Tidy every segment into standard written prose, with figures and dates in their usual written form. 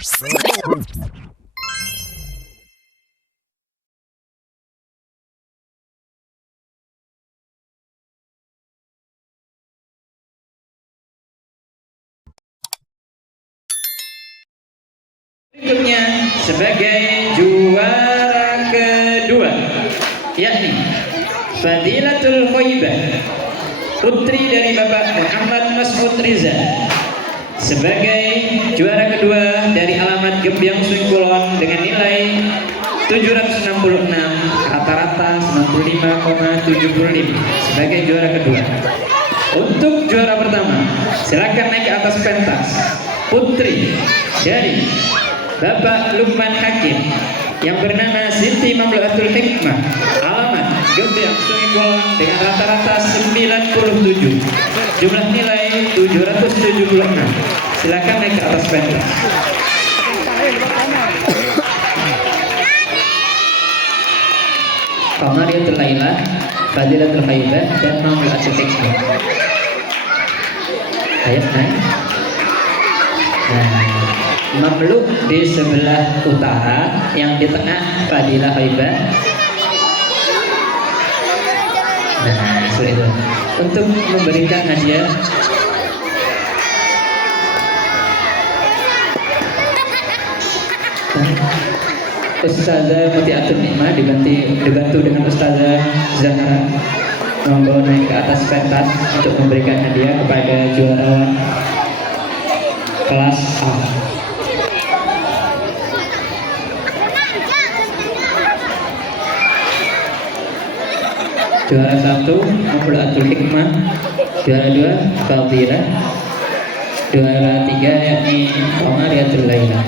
Berikutnya sebagai juara kedua yakni Fadilatul Khoibah, putri dari Bapak Muhammad Mas'ud Riza, sebagai juara kedua dari alamat Gembyang Swing Kulon dengan nilai 766, rata-rata 95,75 sebagai juara kedua. Untuk juara pertama, silakan naik ke atas pentas. Putri dari Bapak Lukman Hakim yang bernama Siti Mamluatul Hikmah, alamat Gembyang Swing Kulon dengan rata-rata 97, jumlah nilai 776. Silakan naik ke atas pentas. Qamariyatul Laila, Fadilatul Khoibah, dan Mamluatul Hikmah. Ayo naik. Nah, Mamluk di sebelah utara, yang di tengah Fadilah Khoibah. Nah, sulit itu. Untuk memberikan hadiah Ustazah Mutiatul Nikmah dibantu dengan Ustazah Zahra membawa naik ke atas pentas untuk memberikan hadiah kepada juara kelas A. Juara 1 Mamluatul Hikmah, juara 2 Fadilah, juara 3 yakni Qamariyatul Laila.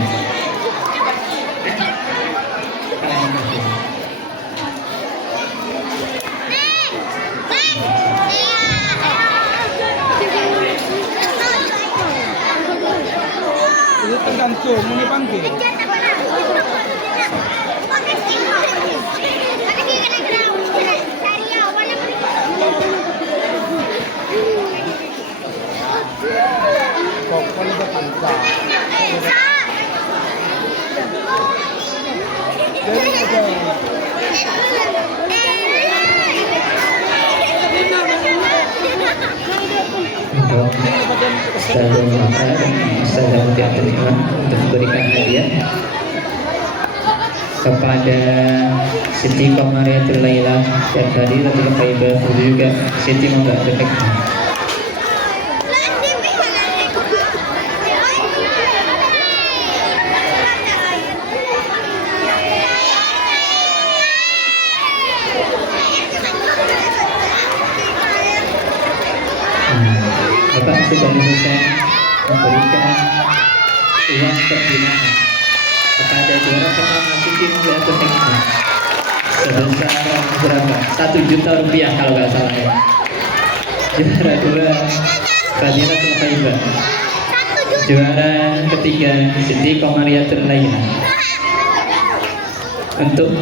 Tergantung mau dipanggil. Ustazah Mutiatul Nikmah untuk memberikan hadiah kepada Siti Qamariyatul Laila dan Fadilatul Khoibah, juga Siti Mamluatul Hikmah. Bapak sudah selesai memberikan uang pembinaan kepada juara pertama Siti Mamluatul Hikmah sebesar berapa? 1 juta rupiah kalau nggak salah ya. Juara 2 Fadilatul Khoibah, juara ketiga Siti Qamariyatul Laila. Untuk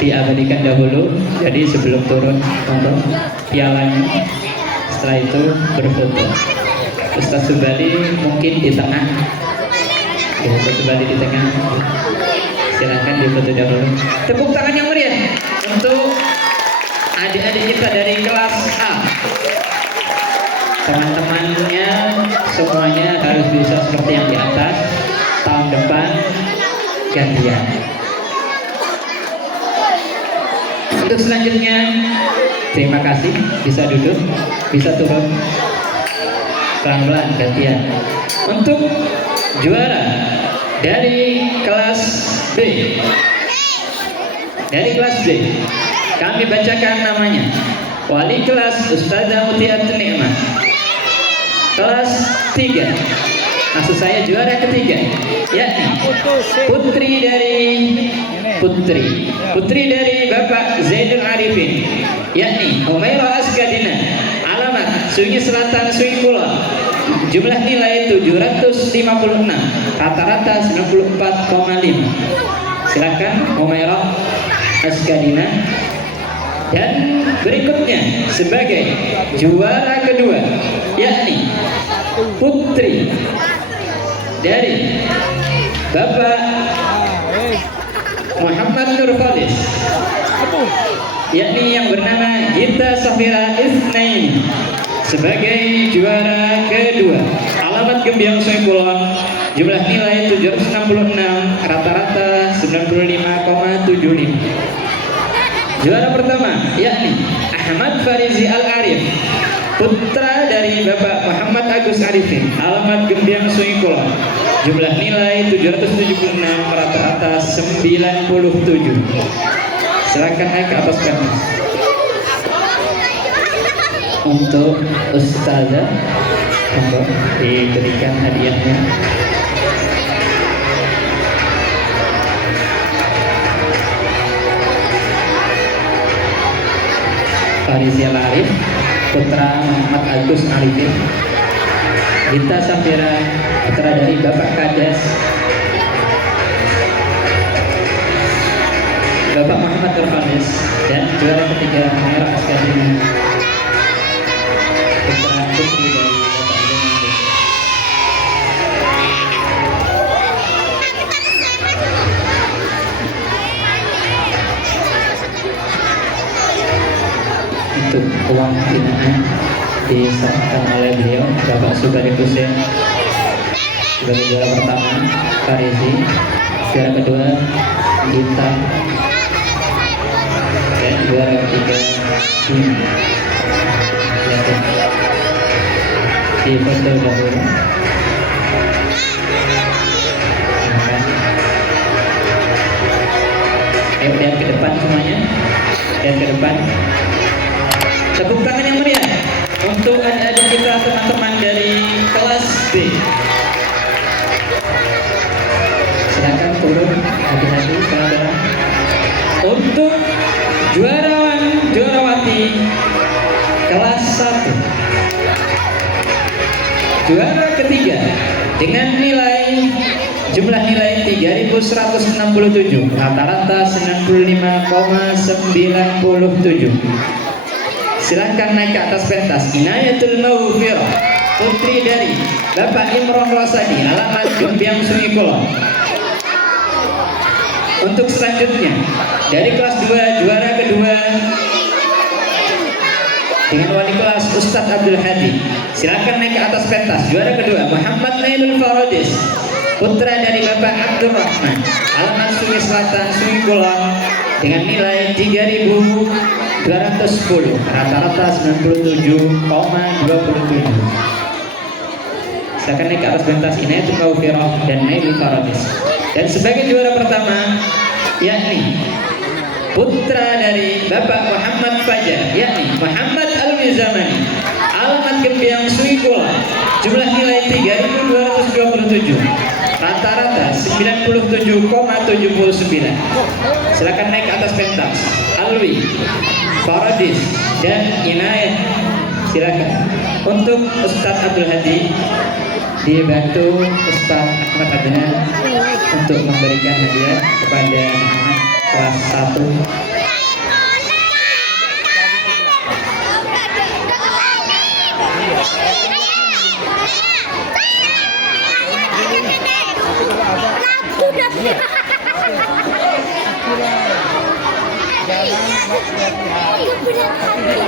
diabadikan dahulu, jadi sebelum turun untuk pialanya. Setelah itu berfoto. Ustaz Subali mungkin di tengah. Ustaz Subali di tengah. Silakan difoto dahulu. Tepuk tangan yang meriah untuk adik-adik kita dari kelas A. Teman-temannya semuanya harus bisa seperti yang di atas. Tahun depan gantian. Untuk selanjutnya, terima kasih. Bisa duduk, bisa turun, pelan-pelan gantian. Untuk juara dari kelas B, kami bacakan namanya. Wali kelas Ustazah Mutiatul Nikmah, kelas 3, maksud saya juara ketiga, yakni putri dari Bapak Zainul Arifin, yakni Humairah Asgadina, alamat Sungai Selatan Swing Kulon, jumlah nilai 756, rata-rata 94,5. Silakan Humairah Asgadina. Dan berikutnya sebagai juara kedua, yakni putri dari Bapak Muhammad Nur Fadis, yakni yang bernama Gita Safira Isnaini sebagai juara kedua. Alamat Gembiang Sungai Kulon, jumlah nilai 766, rata-rata 95,75. Juara pertama yakni Ahmad Farizi Al-Arif, putra dari Bapak Muhammad Agus Arifin, alamat Gembiang Sungai Kulon, jumlah nilai 776, rata-rata 97. Silakan naik ke atas pentas. Untuk Ustazah, monggo diberikan hadiahnya. Farizi Al-Arif, putra Muhammad Agus Arifin. Gita Safira, putra dari Bapak Kades Bapak Muhammad Nurfanis, dan juara ketiga Merah Askadina, putra putri dari Bapak Denandis. Untuk uang binaan diserahkan oleh beliau Bapak Subari Hussein sebagai juara pertama Farizi, juara kedua Gita, dan juara ketiga Jim. Di foto dahulu. Ayo lihat ke depan semuanya, lihat ke depan. Tepuk tangan yang meriah untuk adik-adik kita, teman-teman dari kelas B. Silakan turun hati-hati saudara. Untuk juarawan juarawati kelas 1, juara ketiga dengan jumlah nilai 3167, rata-rata 95,97. Silahkan naik ke atas pentas. Inayatul Mawfirah, putri dari Bapak Imron Rosadi, alamat Gembiang Sungai Kulon. Untuk selanjutnya dari kelas 2, juara kedua dengan wali kelas Ustadz Abdul Hadi. Silakan naik ke atas pentas. Juara kedua Muhammad Nailul Farodis, putra dari Bapak Abdul Rahman, alamat Sungai Selatan Sungai Kulon, dengan nilai 3.210, rata-rata 97,27. Silakan naik ke atas pentas. Inayatul Mawfirah dan Nailul Farodis. Dan sebagai juara pertama yakni putra dari Bapak Muhammad Fajar, yakni Muhammad Al-Mizamani, alamat Gembiang Sungai Kulon, jumlah nilai 3.227, rata-rata 97,79. Silakan naik ke atas pentas. Alwi, Faradis, dan Inayat, silakan. Untuk Ustadz Abdul Hadi dibantu Ustadz Ahmad Adnan untuk memberikan hadiah kepada anak kelas 1.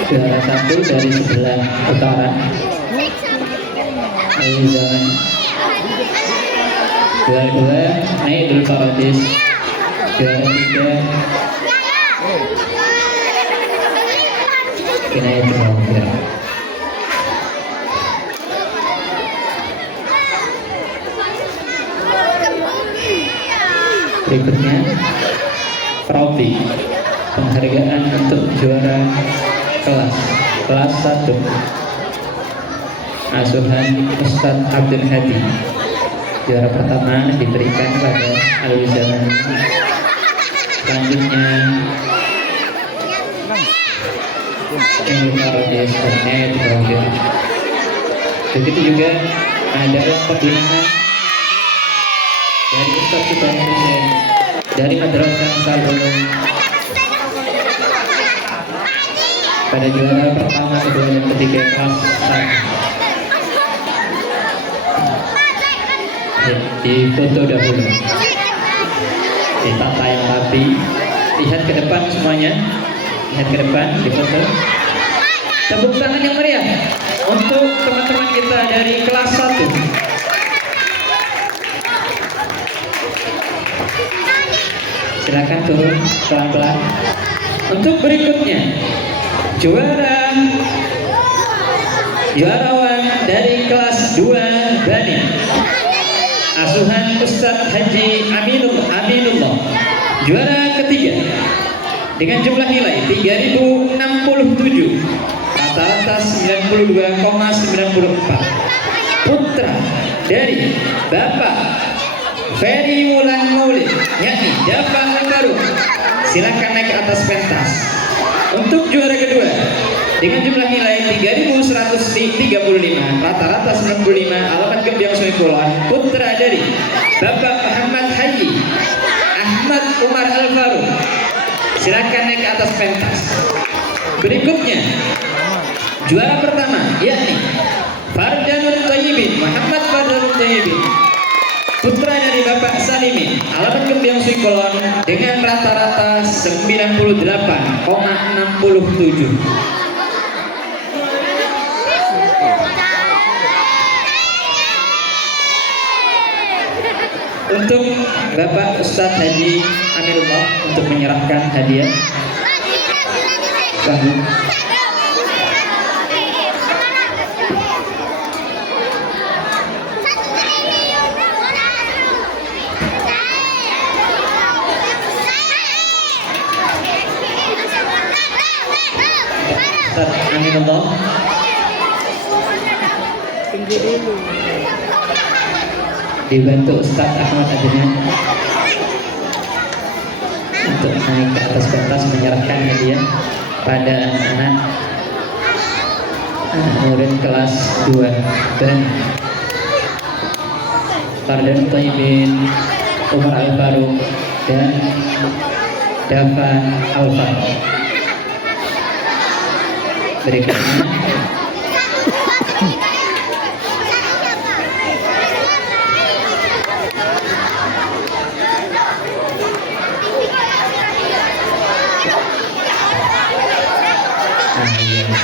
Juara 1 dari sebelah utara Zaman. Juara 2 Nailul Farodis. Juara 3 Inayatul Mawfirah. Berikutnya trofi penghargaan untuk juara kelas 1 asuhan Ustadz Abdul Hadi. Juara pertama diberikan pada Alwi Zaman. Selanjutnya Nailul Farodis dan Inayatul Mawfirah. Begitu juga ada pembinaan dari Ustadz Subhan Hussein dari Madrasah Salulun pada juara pertama, kedua, dan ketiga kelas 1. Ya, di foto dahulu. Ditata yang rapi. Lihat ke depan semuanya. Lihat ke depan di foto. Tepuk tangan yang meriah untuk teman-teman kita dari kelas 1. Silakan turun pelan-pelan. Untuk berikutnya, juarawan dari kelas 2 Bani, asuhan Ustadz Haji Aminullah, juara ketiga dengan jumlah nilai 3067, rata-rata 92,94. Putra dari Bapak Ferry Wulan Maulid, yakni Dafa Al-Faruq, silakan naik ke atas pentas. Untuk juara kedua dengan jumlah nilai 3135, rata-rata 95, alamat Gembiang Sungai Kulon, putra dari Bapak Muhammad Haji Ahmad Umar Al-Faruq, silakan naik ke atas pentas. Berikutnya juara pertama yakni Fardanul Thayyibin, Muhammad Fardanul Thayyibin, putra dari Bapak Salimin, alamat Gembiang Sungai Kulon, dengan rata-rata 98,67. Untuk Bapak Ustadz Haji Aminullah untuk menyerahkan hadiah. Bangun. Ustadz Aminullah Tunggu dulu. dibantu Ustadz Ahmad Adnan untuk naik ke atas pentas menyerahkan hadiah pada anak-anak murid kelas 2 dan Fardan Thayyibin, Umar Al-Faruq dan Dafa Al-Faruq. Berikutnya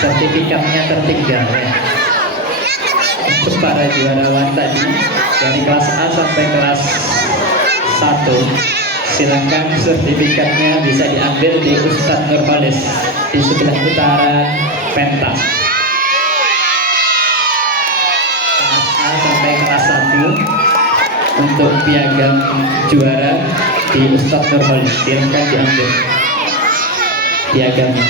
sertifikatnya tertinggal ya. Untuk para juarawan tadi dari kelas A sampai kelas 1, silakan sertifikatnya bisa diambil di Ustadz Nurholis di sebelah utara pentas. Kelas A sampai kelas 1 untuk piagam juara di Ustadz Nurholis, silakan diambil piagamnya.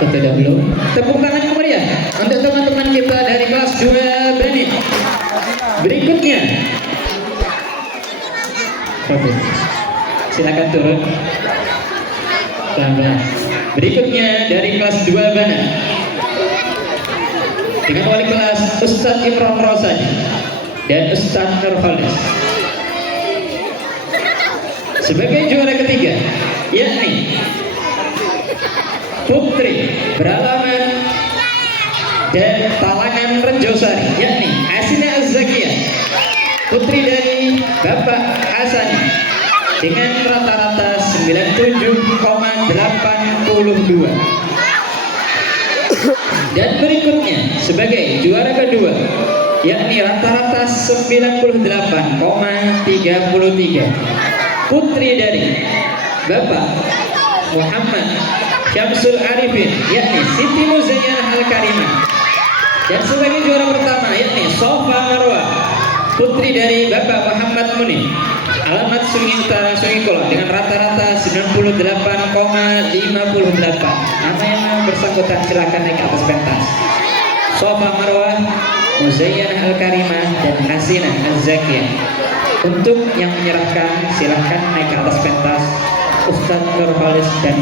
Foto dahulu. Tepuk tangan yang meriah untuk teman-teman kita dari kelas 2 Bani. Berikutnya foto. Silakan turun pelan-pelan. Berikutnya dari kelas 2 Bana dengan wali kelas Ustadz Imran Rosani dan Ustadz Nurholis. Sebagai juara ketiga yakni putri beralamat dan Talangan Rejosari, yakni Asina Az-Zakiyah, putri dari Bapak Hasani, dengan rata-rata 97,82. Dan berikutnya sebagai juara kedua yakni rata-rata 98,33, putri dari Bapak Muhammad Syamsul Arifin, yakni Siti Muzayyanah Al-Karimah. Dan sebagai juara pertama yakni Sofa Marwa, putri dari Bapak Muhammad Muni, alamat Sungai Utara Sungai Kulon, dengan rata-rata 98,58. Nama yang bersangkutan silakan naik ke atas pentas. Sofa Marwa, Muzayyanah Al-Karimah dan Hasina Az-Zakiyah. Untuk yang menyerahkan silahkan naik ke atas pentas Ustadz Nurholis dan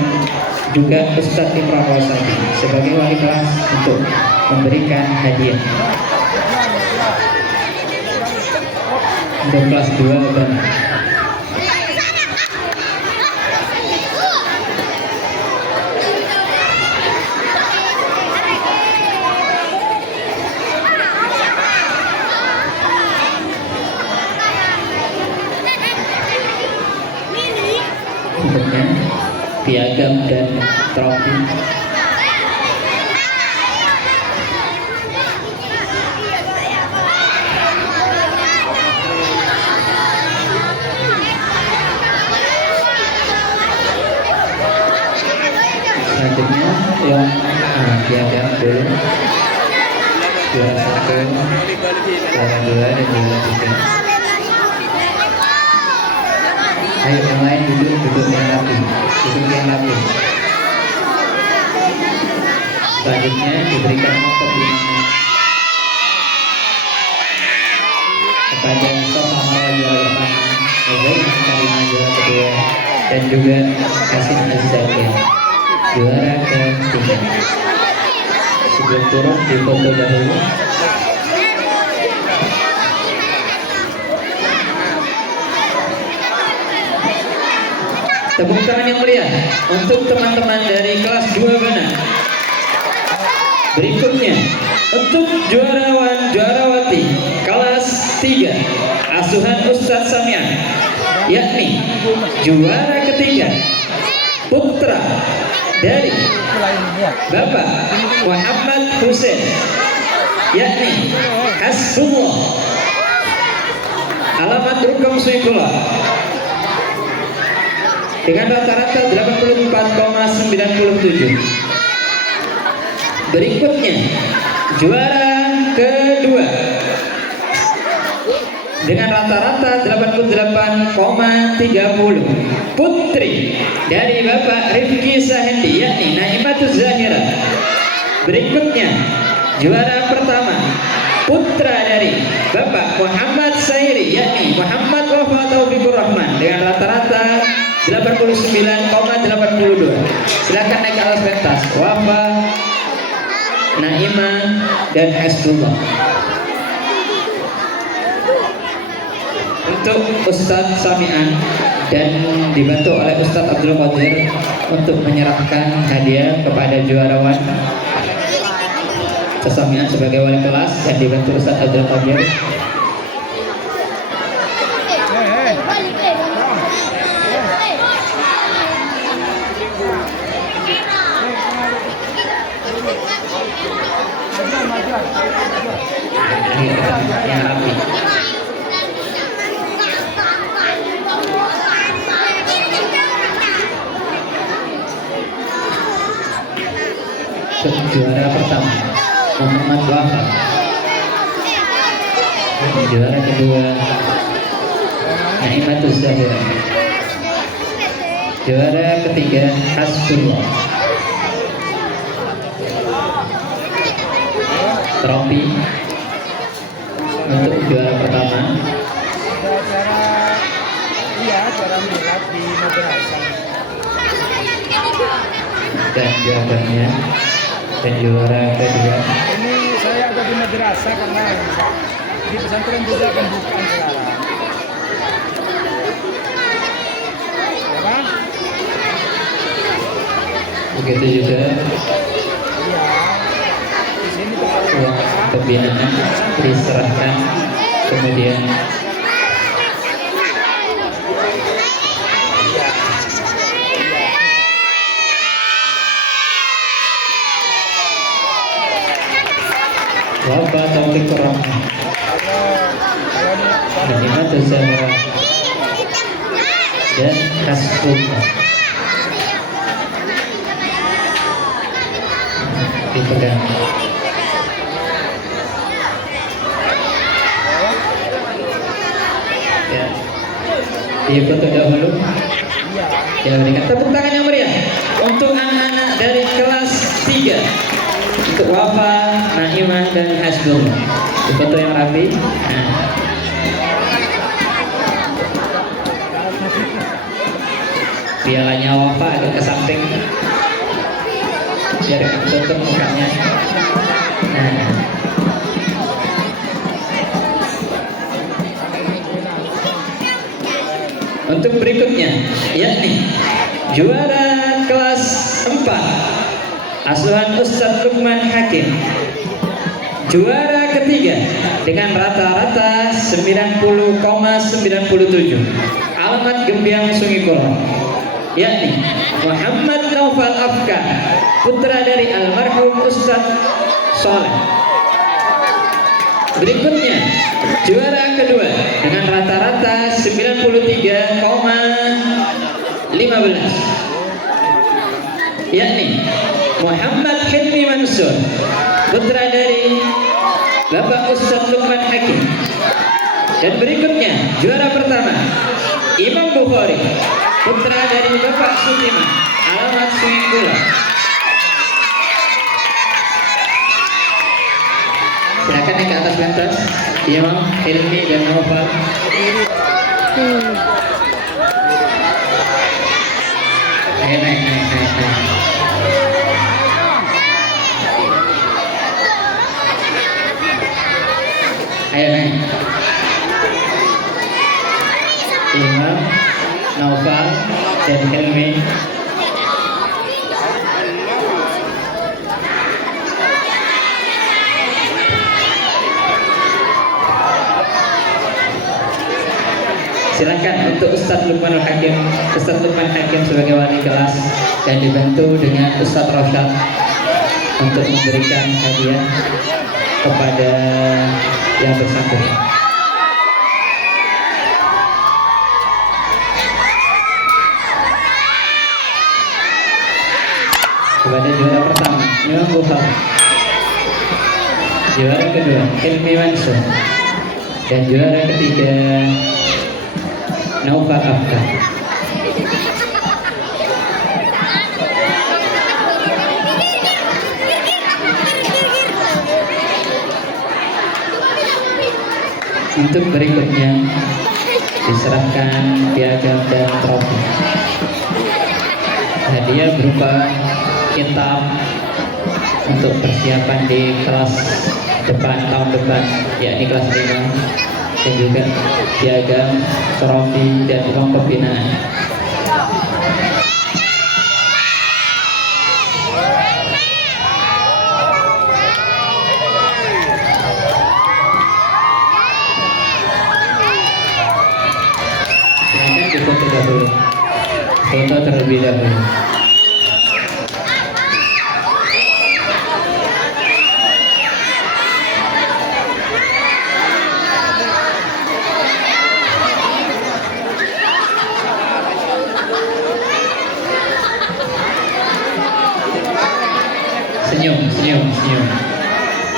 juga Ustadz Imran Rosadi sebagai wali kelas untuk memberikan hadiah untuk kelas 2 dan bentuknya piagam dan trofi. Selanjutnya yang piagam dulu, juara 1, juara 2 dan juara 3. Ayo yang lain duduk yang rapi, Selanjutnya diberikan motor kepada Sofa Mara juara pertama, Ezoina Karina juara kedua, dan juga Hasin Azzakia juara ketiga. Sebelum turun difoto dahulu. Tepuk tangan yang meriah untuk teman-teman dari kelas 2 Bana. Berikutnya untuk juarawan juarawati kelas 3 asuhan Ustadz Samian, yakni juara ketiga putra dari Bapak Muhammad Hussein, yakni Hasbullah, alamat Rukom Suikola, dengan rata-rata 84,97. Berikutnya juara kedua dengan rata-rata 88,30 putri dari Bapak Rifki Sahendi, yakni Naimatuz Zahira. Berikutnya juara pertama putra dari Bapak Muhammad Sairi, yakni Muhammad Wafa Taufikur Rahman, dengan rata-rata 89,82. Silakan naik alas pentas. Wafa, Naima, dan Hasbullah. Untuk Ustadz Samian dan dibantu oleh Ustadz Abdul Qadir untuk menyerahkan hadiah kepada juarawan Samian sebagai wali kelas, dan dibantu Ustadz Abdul Qadir. Yang rapi. Juara pertama Muhammad Wafa, juara kedua Naimatuz Zahira, juara ketiga Hasbullah. Trofi untuk juara pertama juara milad di madrasah. dan jawabannya, dan juara kedua. Ini saya ada di madrasah karena di pesantren juga pembukaan sekarang. Ya kan? Begitu juga Iya. Di sini uang pembinaan diserahkan, kemudian Wafa Taufikur Rahman, Naimatuz Zahira, dan Hasbullah. Dipegang. Ya, difoto dahulu. Ya, berikan tepuk tangan yang meriah untuk anak-anak dari kelas 3 untuk Wafa, Naimah, dan Hasbullah. Difoto yang rapi. Nah. Pialanya Wafa agak ke samping biar tutup mukanya. Nah. Untuk berikutnya, yakni juara kelas 4 asuhan Ustadz Lukman Hakim, juara ketiga dengan rata-rata 90,97, alamat Gembiang Sungi Kolong. yakni Muhammad Naufal Afka, putra dari almarhum Ustadz Soleh. Berikutnya juara kedua dengan rata-rata 93,15, yakni Muhammad Hilmi Mansur, putra dari Bapak Ustadz Lukman Hakim. Dan berikutnya juara pertama Imam Bukhari, putra dari Bapak Sutima, alamat Suingkula. Silakan naik ke atas pentas Imam, Hilmi dan Naufal. Ayo naik. Ayo naik. Imam, Naufal dan Hilmi. Silakan untuk Ustadz Lukman Hakim, Ustadz Lukman Hakim sebagai wali kelas dan dibantu dengan Ustadz Rosyad untuk memberikan hadiah kepada yang bersangkutan. Kepada juara pertama Imam Bukhari, juara kedua Hilmi Mansur, dan juara ketiga Naufal Afka. Untuk berikutnya diserahkan piagam dan trofi. Hadiah berupa kitab untuk persiapan di kelas depan tahun depan, yakni kelas 5, dan juga piagam, trofi dan uang pembinaan. Silakan difoto dahulu, foto terlebih dahulu.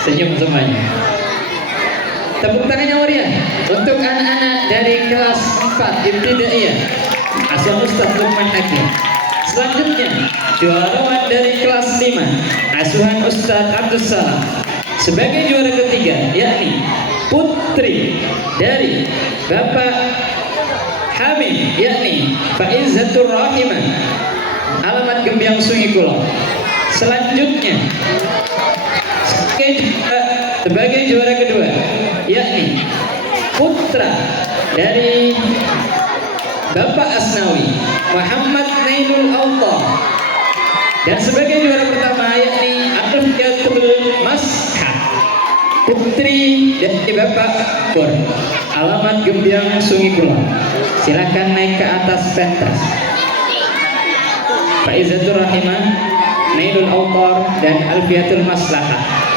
Senyum semuanya. Tepuk tangan yang meriah untuk anak-anak dari kelas 4 Ibtidaiyah asuhan Ustadz Lukman Hakim. Selanjutnya juarawan dari kelas 5 asuhan Ustadz Abdus Salam. Sebagai juara ketiga yakni putri dari Bapak Hamid, yakni Faizatur Rahimah, alamat Gembiang Sungai Kulon. Selanjutnya sebagai juara kedua yakni putra dari Bapak Asnawi, Muhammad Nailul Autor, dan sebagai juara pertama yakni Afiatul Maskah, putri dari Bapak Pur, alamat Gembiang Sungai Kulon. Silakan naik ke atas pentas. Faizatur Rahimah, Nailul Autor, dan Alfiatul Maslahah.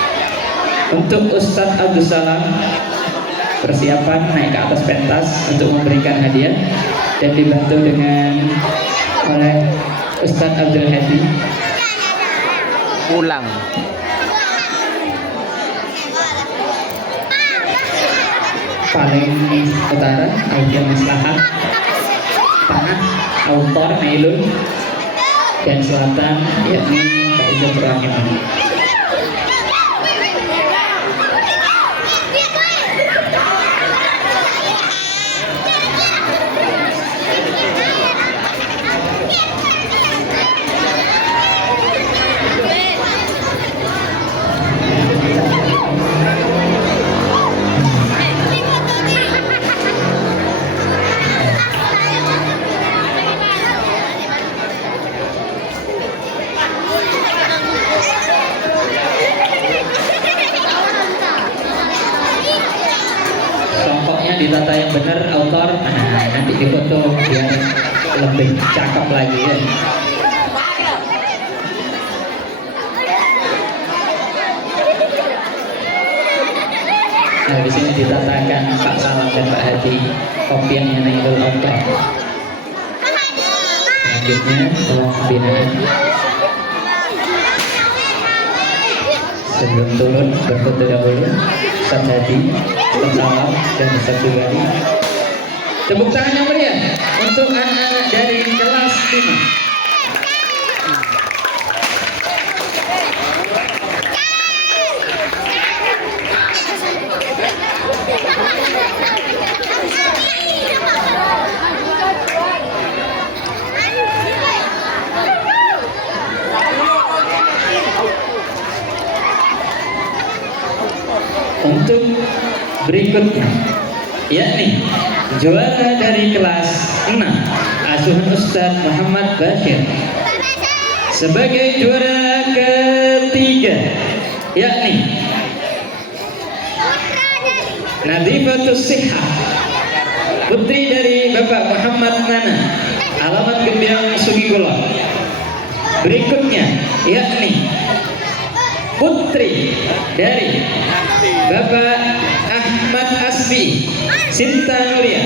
Untuk Ustadz Abdus Salam persiapan naik ke atas pentas untuk memberikan hadiah dan dibantu dengan oleh Ustadz Abdul Hadi. Pulang. Paling utara Alfiatul Maslahah, tengah Autor Nailul, dan selatan yakni Faizatur Rahimah. Ditata yang benar, autor, nanti difoto biar lebih cakep lagi ya. Nah, di sini ditatakan Pak Salam dan Pak Haji kopiannya Nailul Autar. Selanjutnya ruang pembinaan. Sebelum turun berfoto dahulu Ustaz Haji, Pak Salam dan Ustaz Subali. Tepuk tangan yang meriah untuk anak-anak dari kelas 5. Untuk berikutnya, yakni juara dari kelas 6 asuhan Ustaz Muhammad Bashir. Sebagai juara ketiga, yakni Nadifatus Sihah, putri dari Bapak Muhammad Nana, alamat Gembiang Sugikulo. Berikutnya, yakni putri dari Bapak Ahmad Asfi Sinta Nuria,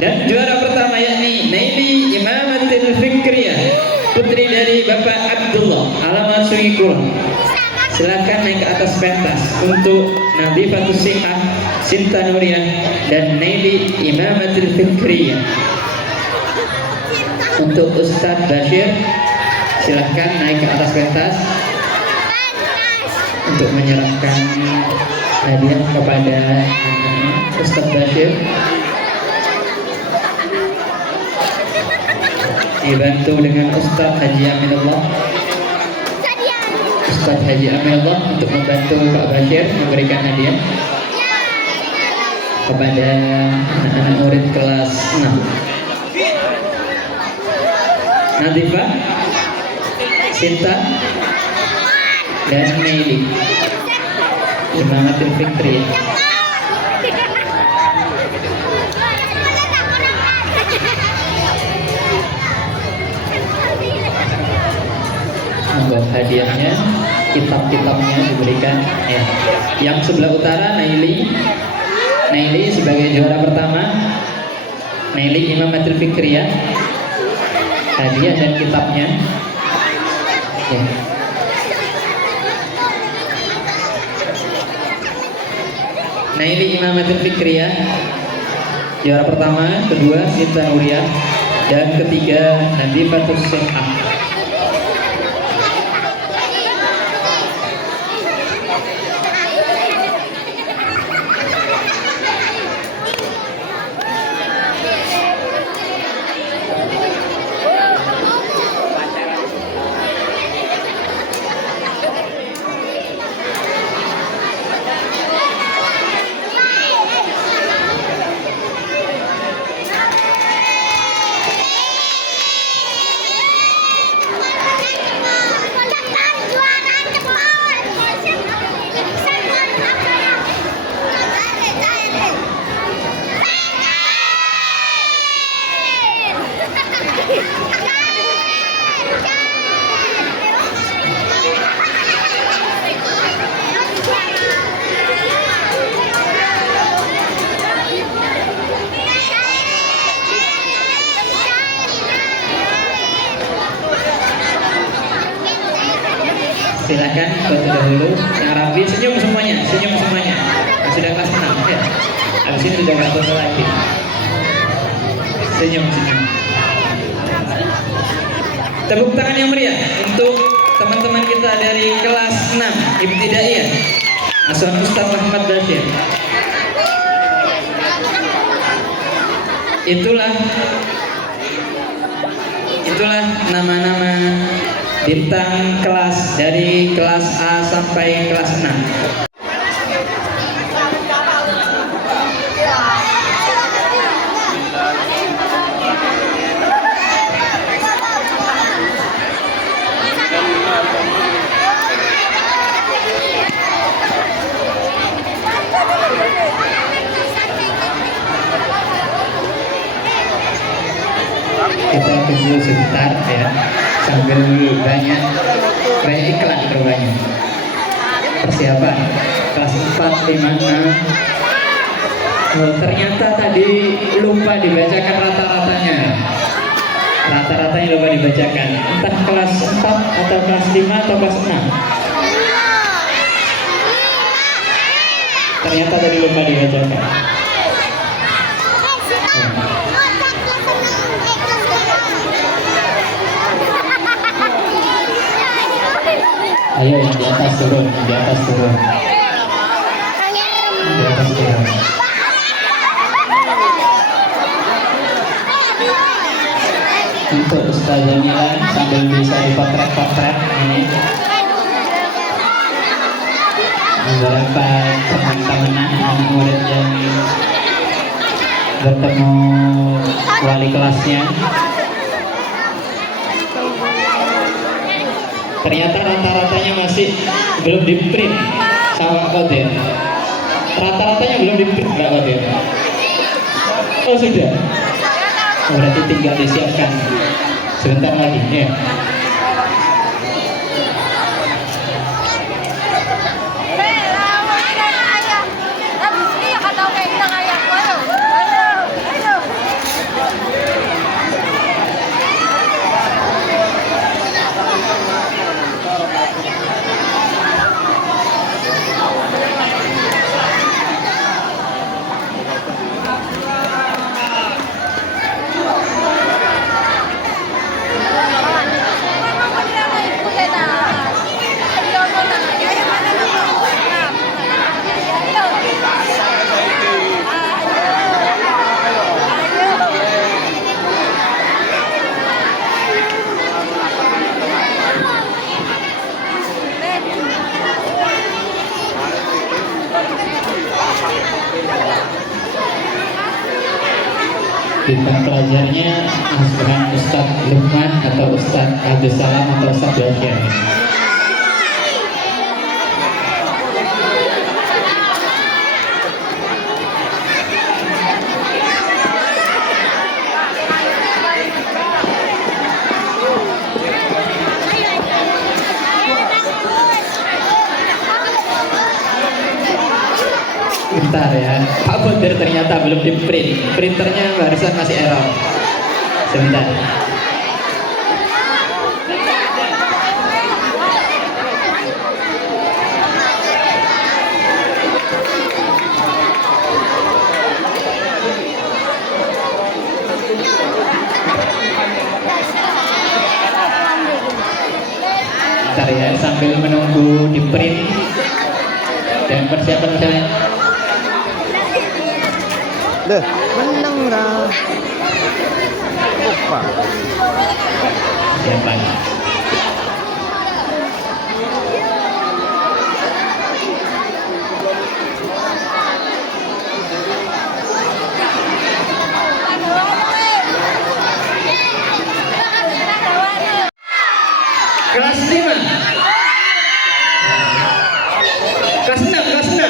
dan juara pertama yakni Naili Imamatil Fikriyah, putri dari Bapak Abdullah, alamat Sugikulo. Silakan naik ke atas pentas untuk Nadifatus Sihah Sinta Nuria dan Naili Imamatil Fikriyah. Untuk Ustadz Bashir, silahkan naik ke atas pentas untuk menyerahkan hadiah kepada Ustadz Bashir. Dibantu dengan Ustadz Haji Aminullah. Ustadz Haji Aminullah untuk membantu Pak Bashir memberikan hadiah kepada anak-anak murid kelas 6. Nadifah, Sinta, dan Naili Imamatil Fikriyah. Untuk hadiahnya, kitab-kitabnya diberikan ya. Yang sebelah utara Naili sebagai juara pertama, Naili Imamatil Fikriyah, hadiah dan kitabnya ya. Naili Imamatil Fikriyah juara pertama, kedua Sinta Nuria, dan ketiga Nadifatus Sihah. Silakan foto dahulu. Yang rapi senyum semuanya. Nah, sudah kelas 6 ya. Habis ini sudah nggak foto lagi. Senyum. Tepuk tangan yang meriah untuk teman-teman kita dari kelas 6 Ibtidaiyah asuhan Ustaz Muhammad Bashir. Itulah nama-nama bintang kelas dari kelas A sampai kelas 6. Kita sebentar ya, sambil banyak iklan rupanya. Persiapan kelas 4, 5, 6. Oh, ternyata tadi lupa dibacakan rata-ratanya. Rata-ratanya lupa dibacakan. Entah kelas 4 atau kelas 5 atau kelas 6. Ternyata tadi lupa dibacakan. Ayo yang di atas turun, yang di atas turun. Di atas turun. Untuk Ustazah Mila sambil bisa dipotret-potret ini beberapa teman-teman anak murid yang bertemu wali kelasnya. Ternyata rata-ratanya masih belum di print sama Kodir. Rata-ratanya belum di print Mbak Kodir. Oh sudah. Oh, berarti tinggal disiapkan sebentar lagi ya. Bintang pelajarnya bukan Ustadz Lukman atau Ustadz Abdus Salam atau Ustadz Basyar. Bentar ya, Pak Bondir ternyata belum di print. Printernya barusan masih error. Sebentar. Bentar ya, sambil menunggu di print dan persiapan. Deh, menang lah. Lupa. Siapa? Kelas 5. Kelas 6, kelas 6.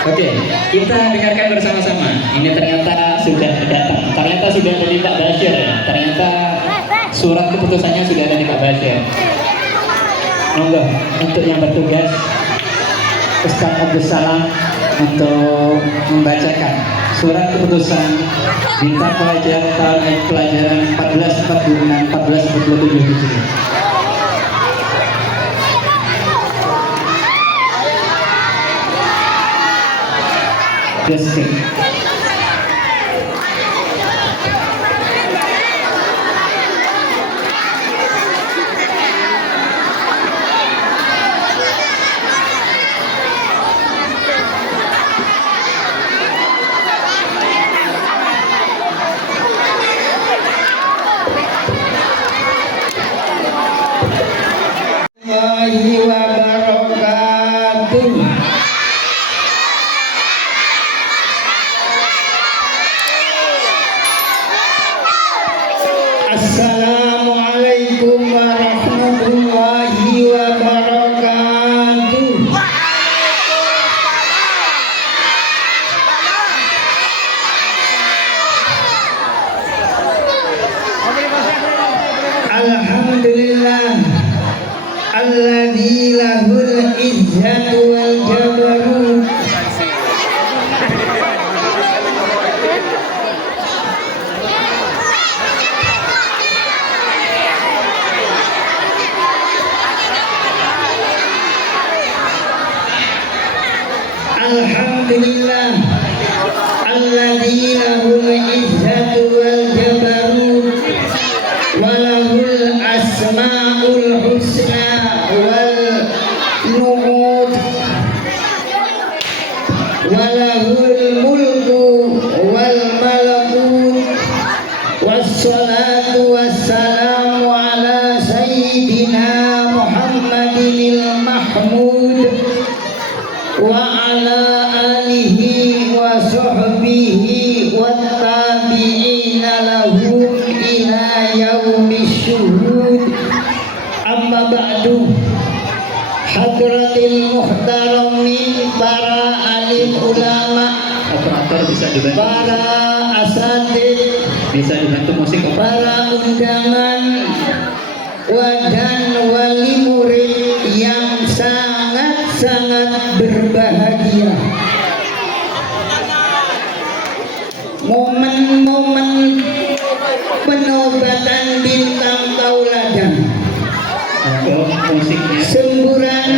Oke, kita dengarkan bersama-sama. Ini ternyata sudah datang. Ternyata sudah ada di Pak Basyir ya. Ternyata surat keputusannya sudah ada di Pak Basyir. Monggo untuk yang bertugas Ustaz Abdus Salam untuk membacakan surat keputusan bintang pelajar tahun pelajaran 1446 1447 Hijriah. Gestik. Warahmatullahi wabarakatuh. Assalamualaikum warahmatullahi wabarakatuh. izzatu wal jabarut Alhamdulillah alladzi lahul izzatu wal jabarut wa lahul asmaul husna wal nu'ud wa lahul mulku wal malakut wassalatu wassalamu ala sayyidina Muhammadinil mahmud wa ala alihi wa sahbihi wa tabi'ina lahum ila yaumis syuhud amma ba'du hadratil muhtaramin para alim ulama Operator bisa dibantu. para asatid Bisa dibantu musik operator. para undangan dan wali murid yang sangat-sangat berbahagia. Momen-momen penobatan bintang tauladan, Untuk musiknya. semburan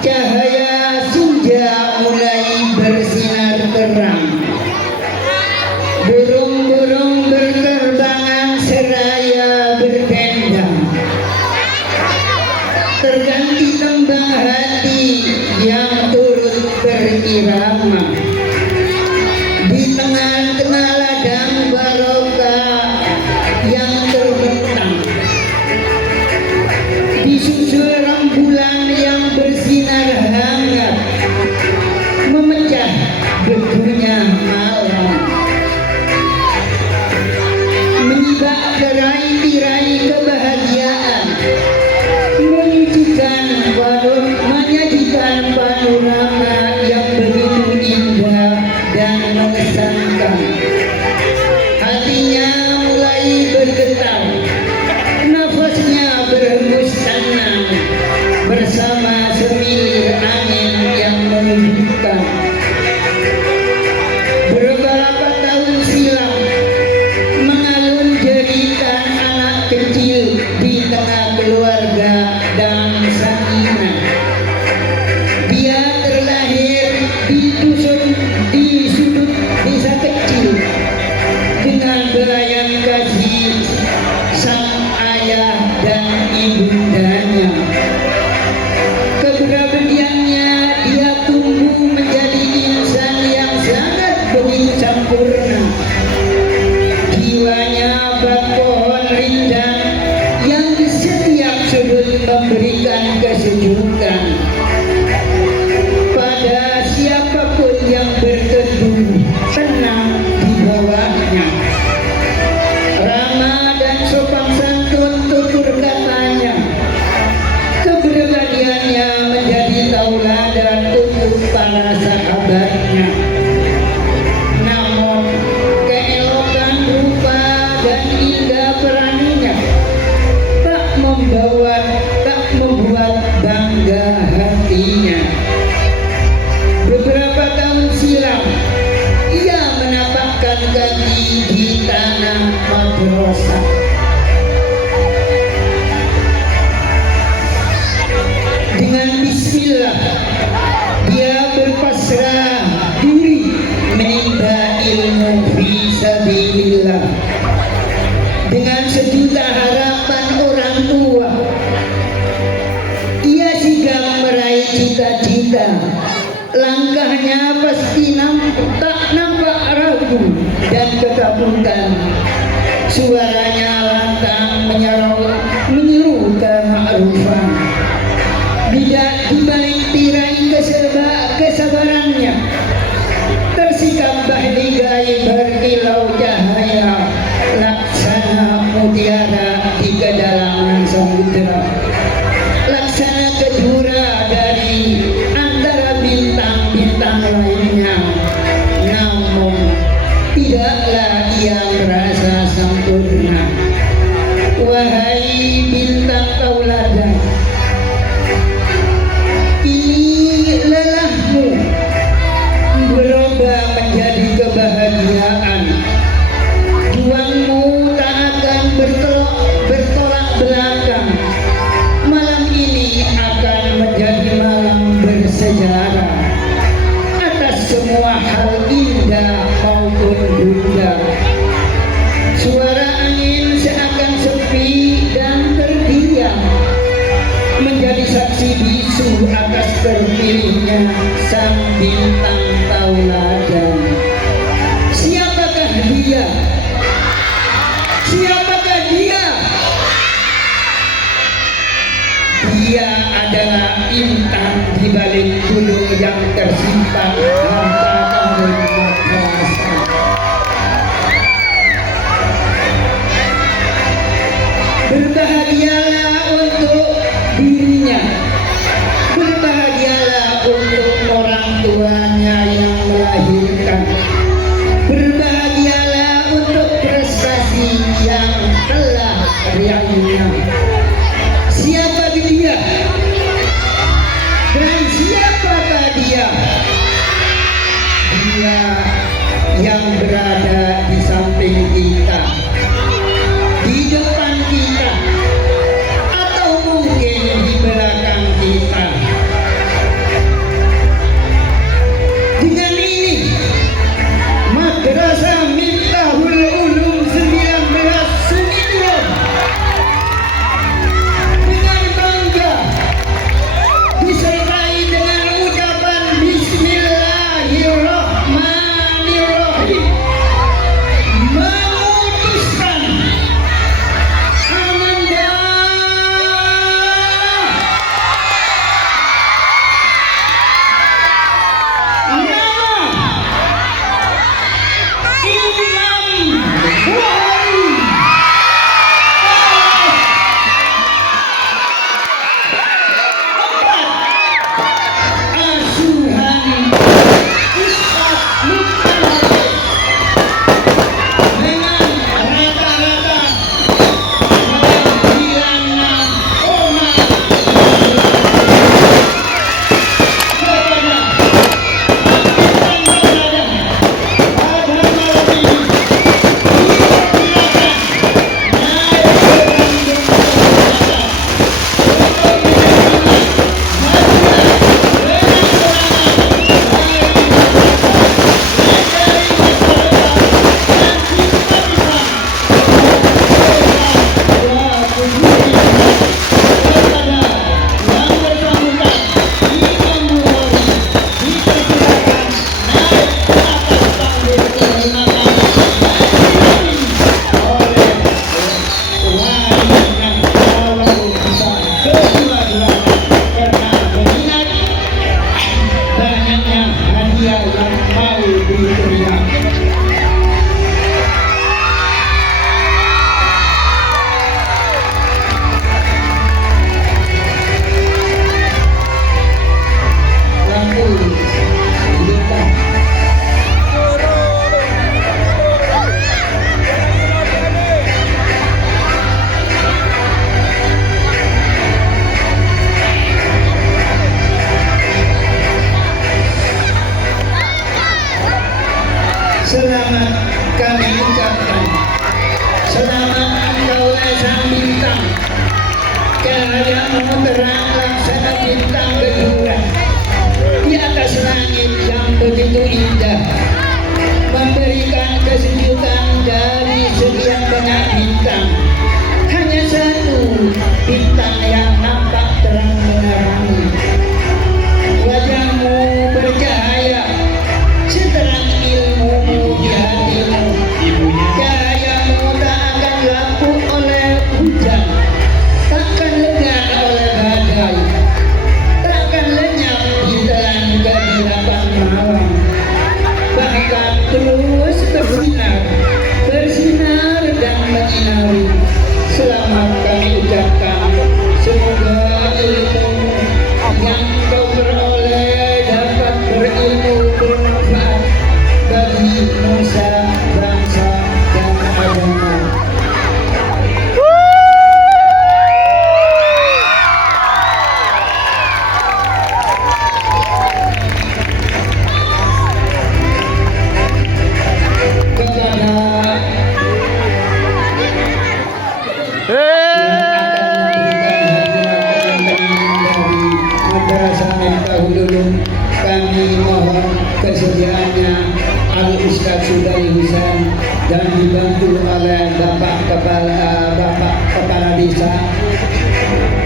cahaya senja mulai bersinar terang. Burung-burung berterbangan seraya berdendang. Terganti tembang hati yang turut berirama. Di tengah-tengah ladang barokah yang terbentang. Disusul rembulan yang bersinar hangat, memecah debunya malam. Menyibak gerai-tirai kebahagiaan, menyajikan panorama yang begitu indah dan mengesankan. Hatinya mulai bergetar, nafasnya berhembus tenang bersama semilir angin yang menghembuskan. Beberapa tahun silam mengalun jeritan anak kecil di tengah keluarga dan sakinah. Dia terlahir di sudut desa kecil dengan belayan kasih sang ayah dan ibundanya. Kepribadiannya dia tumbuh menjadi insan yang sangat begitu sempurna. Jiwanya berpohon rindang yang di setiap sudut memberikan kesejukan pada siapapun yang berteduh tenang di bawahnya. Ramah dan sopan santun tutur katanya. Kepribadiannya menjadi tauladan untuk para sahabatnya. Namun keelokan rupa dan indah perannya tak membuat bangga hatinya. Beberapa tahun silam ia menapakkan kaki di tanah madrasah. Dengan bismillah dia berpasrah diri menimba ilmu fisabilillah. Dengan sejuta harapan orang tua, ia sigap meraih cita-cita. Langkahnya pasti tak nampak ragu dan ketakutan. Suaranya lantang menyeru kema'rufan. Di balik tirai kesabarannya tersikap bahligai berkilau cahaya laksana mutiara di kedalaman samudera, laksana kejora dari antara bintang-bintang lainnya. Namun tidaklah ia merasa sempurna. Wahai bintang tauladan, atas terpilihnya sang bintang tauladan. Siapakah dia? Siapakah dia? Dia adalah intan di balik gunung yang tersimpan harta karun madrasah. Berbahagialah untuk dirinya, berbahagialah untuk orang tuanya yang melahirkan, berbahagialah untuk prestasi yang telah diraihnya. Siapa dia? Dan siapakah dia? Dia yang berada di samping kita, di depan kita, atau mungkin di belakang kita. Dengan ini, Madrasah Miftahul Ulum 19 Seningan dengan bangga disertai dengan ucapan Bismillahirrahmanirrahim memutuskan Ananda nama Imam Bukhari asuhan Ustaz Lukman Hakim dengan rata-rata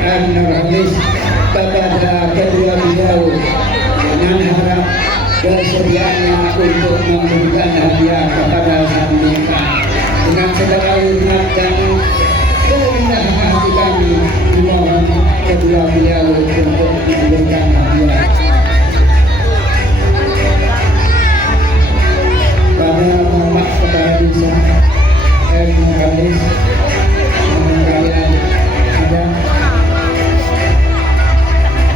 'An Nurhalis kepada kedua beliau dengan harap kesediaannya untuk memberikan hadiah kepada sang mereka dengan segala hormat dan kerendahan hati kami memohon kedua beliau untuk memberikan hadiah pada Bapak Kepala Desa Menggalis kalian ada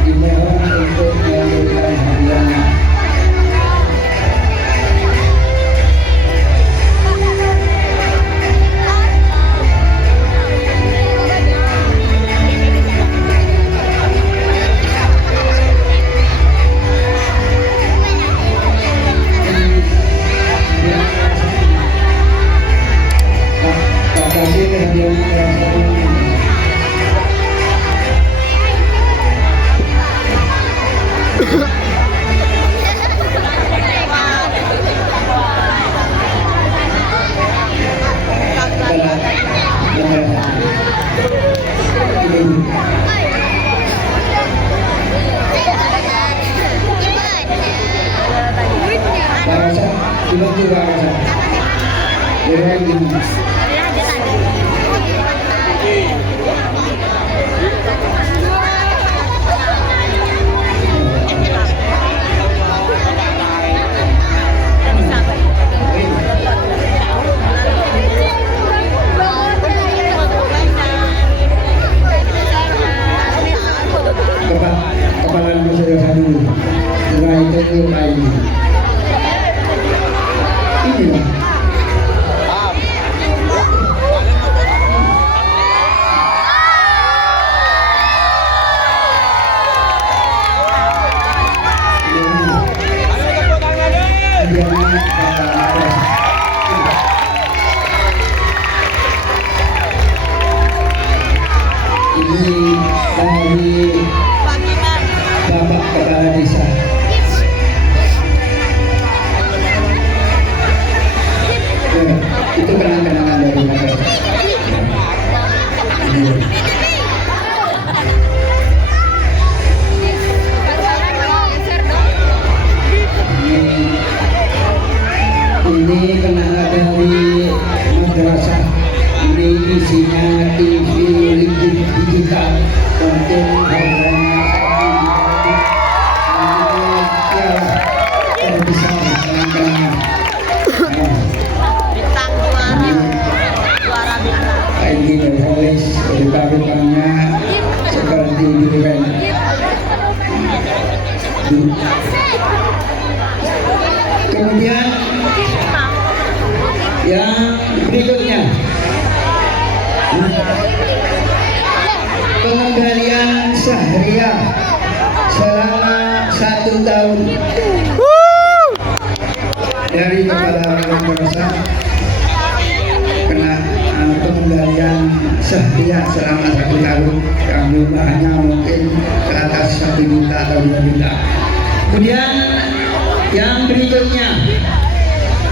dimohon untuk memberikan hadiahnya. Kepala saya dulu, setelah itu lagi. Inilah. Ini dari Bapak Kepala Desa. Ya, itu kenang-kenangan dari mereka. Ini kenangan dari madrasah. Ini isinya TV digital untuk ini berholis rupa-rupanya seperti durian. Kemudian yang berikutnya pengembalian Syahriah selama 1 tahun dari Kepala Madrasah. Kena pengembalian Syahriah selama 1 tahun yang jumlahnya mungkin ke atas 1 juta atau 2 juta. Kemudian yang berikutnya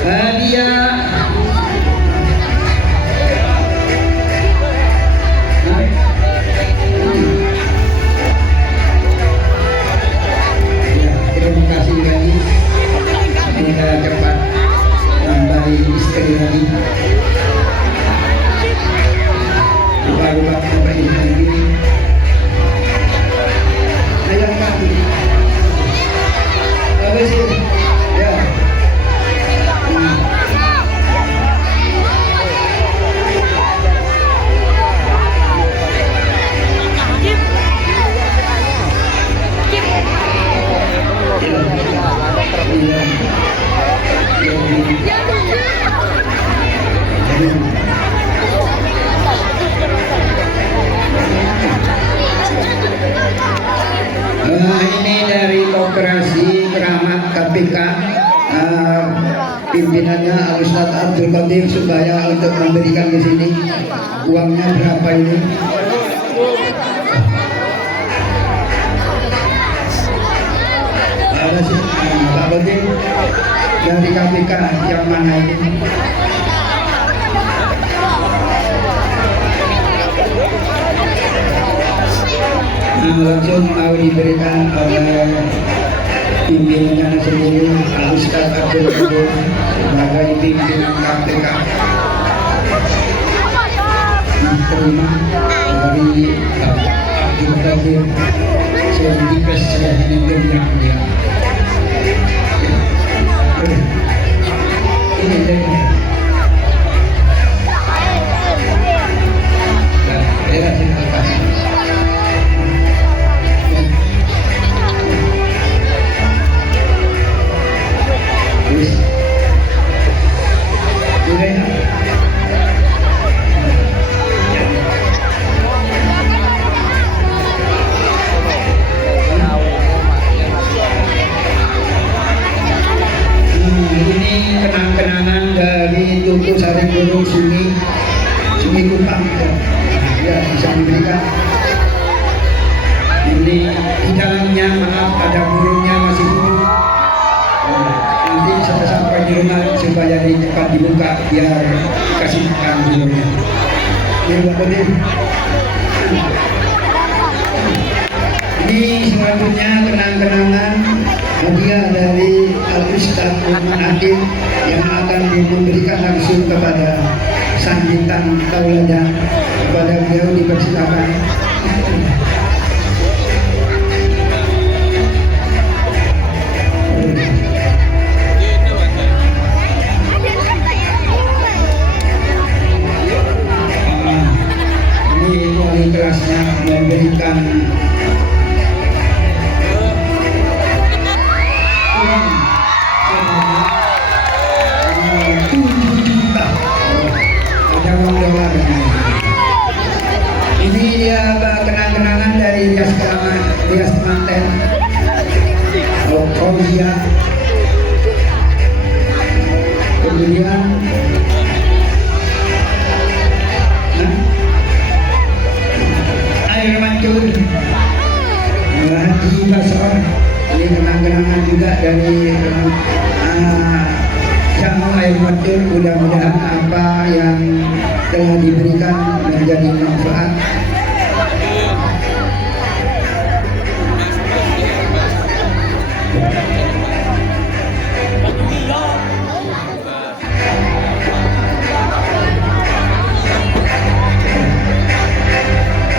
hadiah terima kasih lagi, semoga cepat tambah istri lagi. Lupa-lupa tambah istri lagi. Ayah mati. Apa sih? Ya. Ini dari Koperasi Keramat KPK, pimpinannya Ustaz Abdul Qadir Subaya untuk memberikan ke sini. Uangnya berapa ini? Ada sih, Pak Qadir dari KPK yang mana ini? langsung mau diberikan oleh pimpinannya sendiri Ustaz Abdul Qadir sebagai pimpinan KPK diterima dari Abdul Qadir Sertifikat Sehingga yang dia ini dia kenang-kenangan dari Tuku Sari Gunung Sungi Kupang ya bisa diberikan ini di dalamnya, maaf ada burungnya masih hidup. Nanti sampai di rumah supaya cepat dibuka biar kasih makan burungnya ini selanjutnya kenang-kenangan hadiah dari Al-Ustaz Muhammad Adil yang akan diberikan langsung kepada sang bintang tauladan. Kepada beliau dipersilakan. Ini wali kelasnya memberikan ini dia kenang-kenangan dari rias pengantin Fauzia, kemudian air mancur Haji Basor. Ini kenang-kenangan juga dari jamu air mancur. Mudah-mudahan apa yang telah diberikan menjadi manfaat.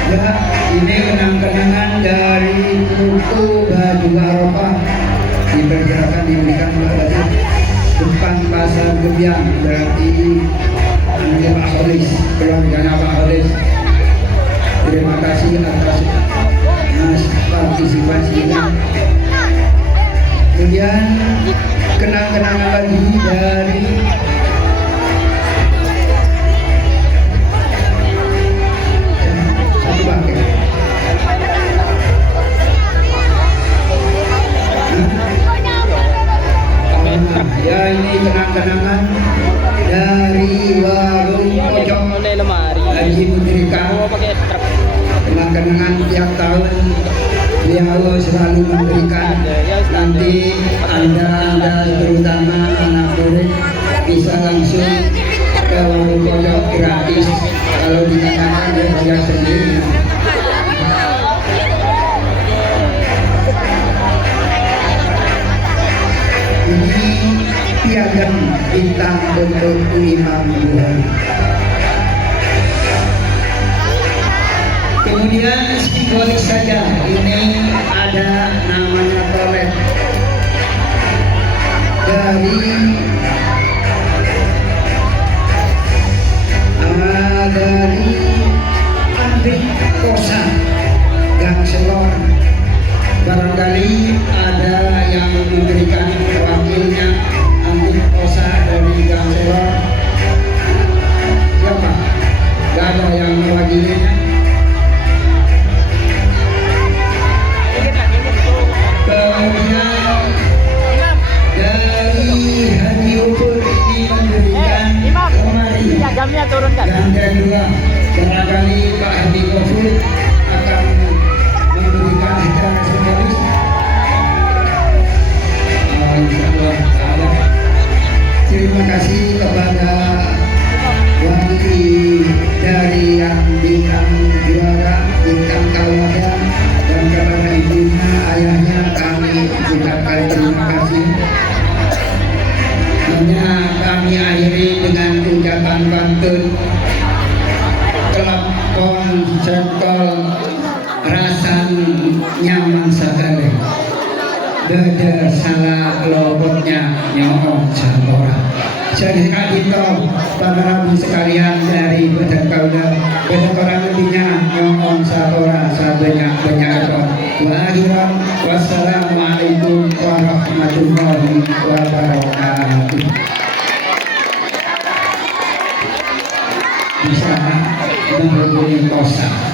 Ya, ini kenang-kenangan dari buku baju Arafah diperkirakan diberikan kepada depan pasar Gebiang, berarti anaknya Pak Holis, keluarganya Pak Holis. Terima kasih atas partisipasinya. Kemudian kenang-kenangan lagi dari satu paket. Ya, ini kenang-kenangan dari warung pojok Haji Mudrika. Kenang-kenangan tiap tahun beliau selalu memberikan. Nanti anda terutama anak murid bisa langsung ke warung pojok gratis. Kalau dikatakan dia bayar sendiri. Ini piagam bintang untuk Imam Bukhari. Kemudian simbolik saja, ini ada namanya tolet dari Andri Kosa Gang Selor. Barangkali ada yang memberikan wakilnya Andri Kosa dari Gang Selor. Siapa? Gak ada yang mewakilinya. Kemudian dari Haji Ubur ini memberikan kemari yang kedua, barangkali Pak Haji Ubur akan memberikan secara simbolis. Terima kasih kepada wakil dari yang bintang juara, bintang tauladan kami akhiri dengan ucapan pantun telepon circle rasa nyaman sekali. Dede salah lobotnya nyokong sabora. Jadi kadito para rabu sekalian dari Badan Kauda, Badan orang lebihnya nyokong sabora sebanyak-banyak ton. Wa akhiran wassalamualaikum warahmatullahi wabarakatuh. Bisa menghubungi kosa.